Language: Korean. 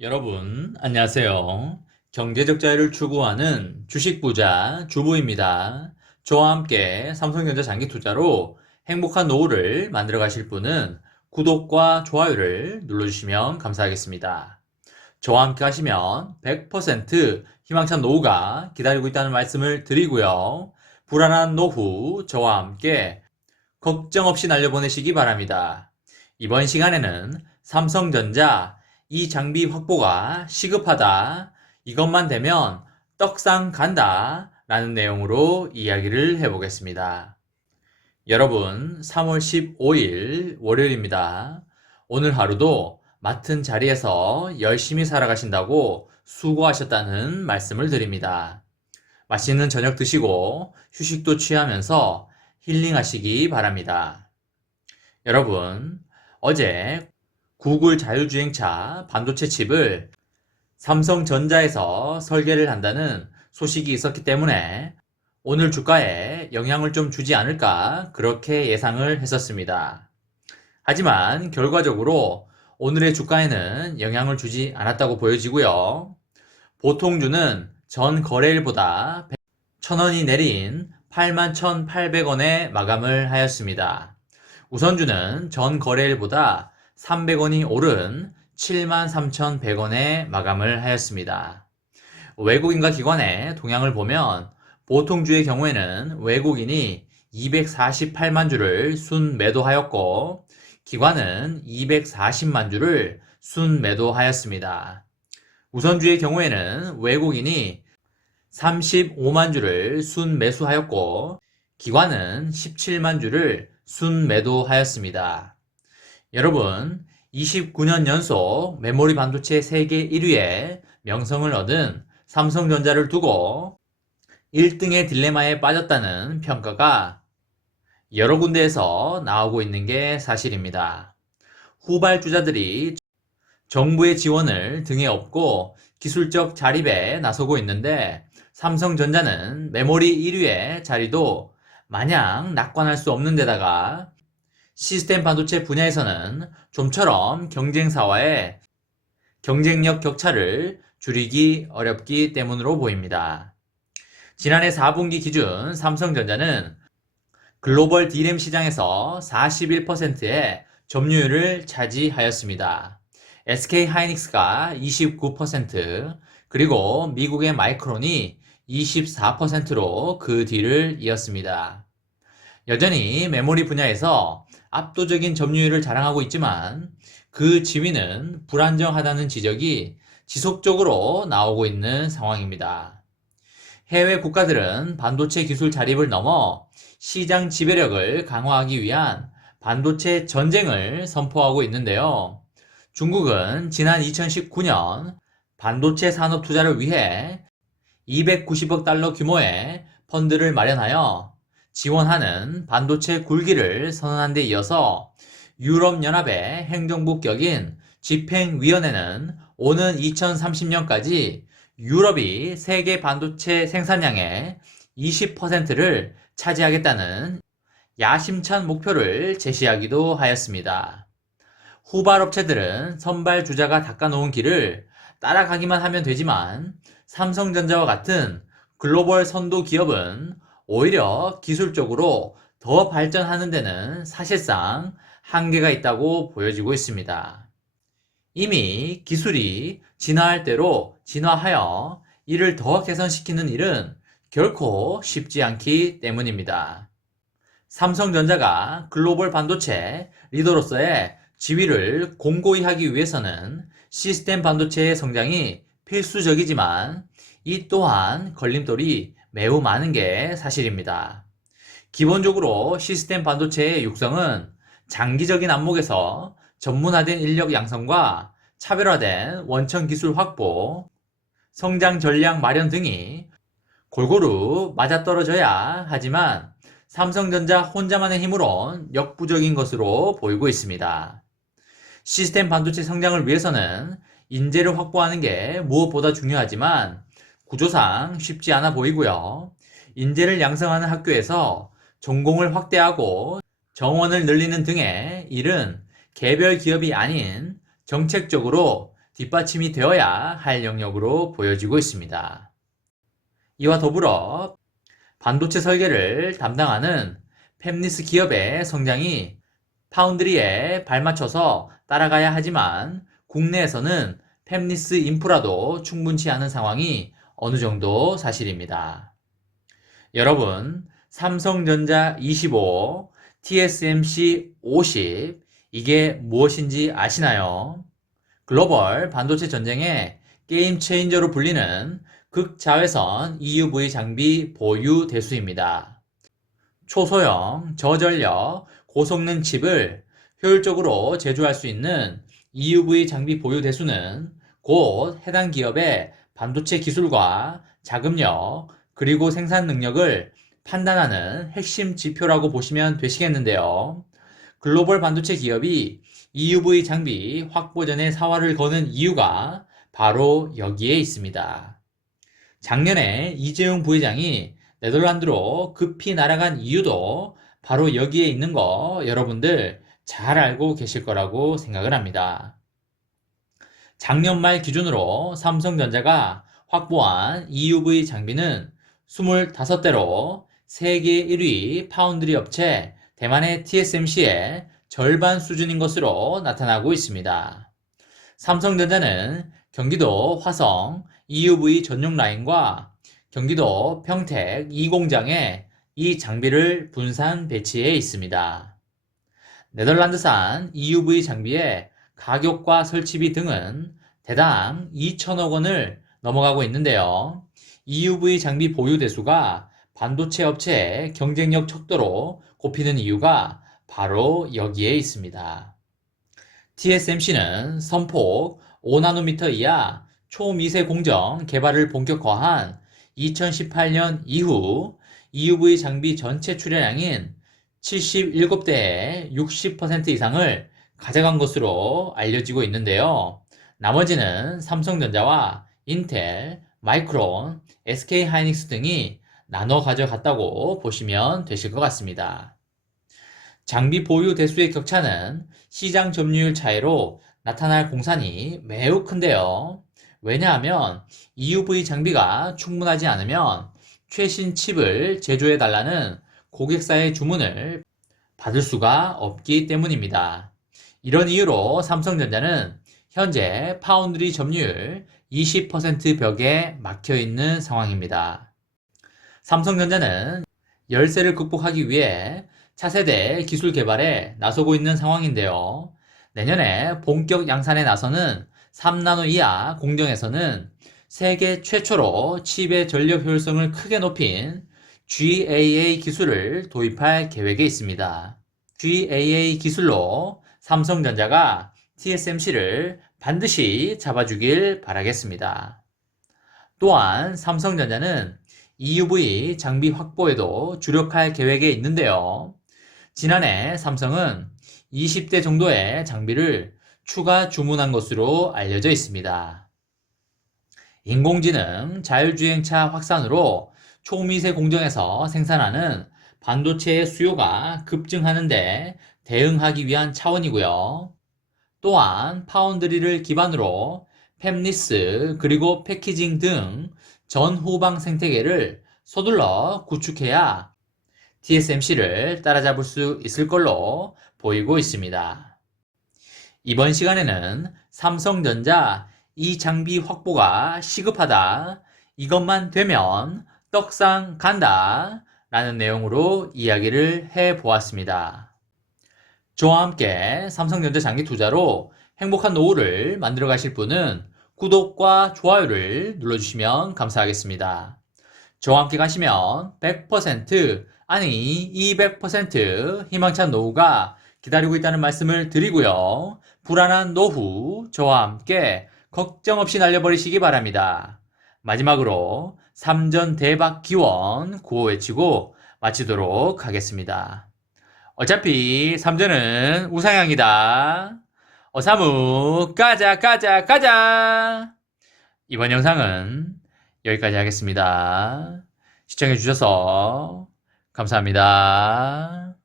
여러분, 안녕하세요. 경제적 자유를 추구하는 주식부자 주부입니다. 저와 함께 삼성전자 장기 투자로 행복한 노후를 만들어 가실 분은 구독과 좋아요를 눌러주시면 감사하겠습니다. 저와 함께 하시면 100% 희망찬 노후가 기다리고 있다는 말씀을 드리고요. 불안한 노후 저와 함께 걱정 없이 날려보내시기 바랍니다. 이번 시간에는 삼성전자 이 장비 확보가 시급하다. 이것만 되면 떡상 간다. 라는 내용으로 이야기를 해보겠습니다. 여러분, 3월 15일 월요일입니다. 오늘 하루도 맡은 자리에서 열심히 살아가신다고 수고하셨다는 말씀을 드립니다. 맛있는 저녁 드시고 휴식도 취하면서 힐링하시기 바랍니다. 여러분, 어제 구글 자율주행차 반도체 칩을 삼성전자에서 설계를 한다는 소식이 있었기 때문에 오늘 주가에 영향을 좀 주지 않을까 그렇게 예상을 했었습니다. 하지만 결과적으로 오늘의 주가에는 영향을 주지 않았다고 보여지고요. 보통주는 전 거래일보다 1,000원이 내린 81,800원에 마감을 하였습니다. 우선주는 전 거래일보다 300원이 오른 73,100원에 마감을 하였습니다. 외국인과 기관의 동향을 보면 보통주의 경우에는 외국인이 248만 주를 순매도하였고 기관은 240만 주를 순매도하였습니다. 우선주의 경우에는 외국인이 35만 주를 순매수하였고 기관은 17만 주를 순매도하였습니다. 여러분, 29년 연속 메모리 반도체 세계 1위에 명성을 얻은 삼성전자를 두고 1등의 딜레마에 빠졌다는 평가가 여러 군데에서 나오고 있는 게 사실입니다. 후발주자들이 정부의 지원을 등에 업고 기술적 자립에 나서고 있는데 삼성전자는 메모리 1위의 자리도 마냥 낙관할 수 없는 데다가 시스템 반도체 분야에서는 좀처럼 경쟁사와의 경쟁력 격차를 줄이기 어렵기 때문으로 보입니다. 지난해 4분기 기준 삼성전자는 글로벌 D램 시장에서 41%의 점유율을 차지하였습니다. SK하이닉스가 29%, 그리고 미국의 마이크론이 24%로 그 뒤를 이었습니다. 여전히 메모리 분야에서 압도적인 점유율을 자랑하고 있지만 그 지위는 불안정하다는 지적이 지속적으로 나오고 있는 상황입니다. 해외 국가들은 반도체 기술 자립을 넘어 시장 지배력을 강화하기 위한 반도체 전쟁을 선포하고 있는데요. 중국은 지난 2019년 반도체 산업 투자를 위해 290억 달러 규모의 펀드를 마련하여 지원하는 반도체 굴기를 선언한 데 이어서 유럽연합의 행정부 격인 집행위원회는 오는 2030년까지 유럽이 세계 반도체 생산량의 20%를 차지하겠다는 야심찬 목표를 제시하기도 하였습니다. 후발업체들은 선발주자가 닦아놓은 길을 따라가기만 하면 되지만 삼성전자와 같은 글로벌 선도 기업은 오히려 기술적으로 더 발전하는 데는 사실상 한계가 있다고 보여지고 있습니다. 이미 기술이 진화할 대로 진화하여 이를 더 개선시키는 일은 결코 쉽지 않기 때문입니다. 삼성전자가 글로벌 반도체 리더로서의 지위를 공고히 하기 위해서는 시스템 반도체의 성장이 필수적이지만 이 또한 걸림돌이 매우 많은 게 사실입니다. 기본적으로 시스템 반도체의 육성은 장기적인 안목에서 전문화된 인력 양성과 차별화된 원천 기술 확보, 성장 전략 마련 등이 골고루 맞아떨어져야 하지만 삼성전자 혼자만의 힘으론 역부족인 것으로 보이고 있습니다. 시스템 반도체 성장을 위해서는 인재를 확보하는 게 무엇보다 중요하지만 구조상 쉽지 않아 보이고요. 인재를 양성하는 학교에서 전공을 확대하고 정원을 늘리는 등의 일은 개별 기업이 아닌 정책적으로 뒷받침이 되어야 할 영역으로 보여지고 있습니다. 이와 더불어 반도체 설계를 담당하는 팹리스 기업의 성장이 파운드리에 발맞춰서 따라가야 하지만 국내에서는 팹리스 인프라도 충분치 않은 상황이 어느 정도 사실입니다. 여러분, 삼성전자 25, TSMC 50, 이게 무엇인지 아시나요? 글로벌 반도체 전쟁의 게임 체인저로 불리는 극자외선 EUV 장비 보유 대수입니다. 초소형, 저전력, 고성능 칩을 효율적으로 제조할 수 있는 EUV 장비 보유 대수는 곧 해당 기업의 반도체 기술과 자금력, 그리고 생산 능력을 판단하는 핵심 지표라고 보시면 되시겠는데요. 글로벌 반도체 기업이 EUV 장비 확보전에 사활을 거는 이유가 바로 여기에 있습니다. 작년에 이재용 부회장이 네덜란드로 급히 날아간 이유도 바로 여기에 있는 거 여러분들 잘 알고 계실 거라고 생각을 합니다. 작년 말 기준으로 삼성전자가 확보한 EUV 장비는 25대로 세계 1위 파운드리 업체 대만의 TSMC의 절반 수준인 것으로 나타나고 있습니다. 삼성전자는 경기도 화성 EUV 전용 라인과 경기도 평택 2공장에 이 장비를 분산 배치해 있습니다. 네덜란드산 EUV 장비의 가격과 설치비 등은 대당 2천억 원을 넘어가고 있는데요. EUV 장비 보유 대수가 반도체 업체의 경쟁력 척도로 꼽히는 이유가 바로 여기에 있습니다. TSMC는 선폭 5나노미터 이하 초미세 공정 개발을 본격화한 2018년 이후 EUV 장비 전체 출하량인 77대의 60% 이상을 가져간 것으로 알려지고 있는데요. 나머지는 삼성전자와 인텔, 마이크론, SK하이닉스 등이 나눠 가져갔다고 보시면 되실 것 같습니다. 장비 보유 대수의 격차는 시장 점유율 차이로 나타날 공산이 매우 큰데요. 왜냐하면 EUV 장비가 충분하지 않으면 최신 칩을 제조해 달라는 고객사의 주문을 받을 수가 없기 때문입니다. 이런 이유로 삼성전자는 현재 파운드리 점유율 20% 벽에 막혀 있는 상황입니다. 삼성전자는 열세를 극복하기 위해 차세대 기술 개발에 나서고 있는 상황인데요. 내년에 본격 양산에 나서는 3나노 이하 공정에서는 세계 최초로 칩의 전력 효율성을 크게 높인 GAA 기술을 도입할 계획에 있습니다. GAA 기술로 삼성전자가 TSMC를 반드시 잡아주길 바라겠습니다. 또한 삼성전자는 EUV 장비 확보에도 주력할 계획에 있는데요. 지난해 삼성은 20대 정도의 장비를 추가 주문한 것으로 알려져 있습니다. 인공지능, 자율주행차 확산으로 초미세 공정에서 생산하는 반도체의 수요가 급증하는데 대응하기 위한 차원이고요. 또한 파운드리를 기반으로 팹리스 그리고 패키징 등 전후방 생태계를 서둘러 구축해야 TSMC를 따라잡을 수 있을 걸로 보이고 있습니다. 이번 시간에는 삼성전자 이 장비 확보가 시급하다, 이것만 되면 떡상 간다 라는 내용으로 이야기를 해보았습니다. 저와 함께 삼성전자 장기 투자로 행복한 노후를 만들어 가실 분은 구독과 좋아요를 눌러주시면 감사하겠습니다. 저와 함께 가시면 100% 아니 200% 희망찬 노후가 기다리고 있다는 말씀을 드리고요. 불안한 노후 저와 함께 걱정 없이 날려버리시기 바랍니다. 마지막으로 3전 대박 기원 구호 외치고 마치도록 하겠습니다. 어차피 3전은 우상향이다. 어사무 가자 가자 가자. 이번 영상은 여기까지 하겠습니다. 시청해주셔서 감사합니다.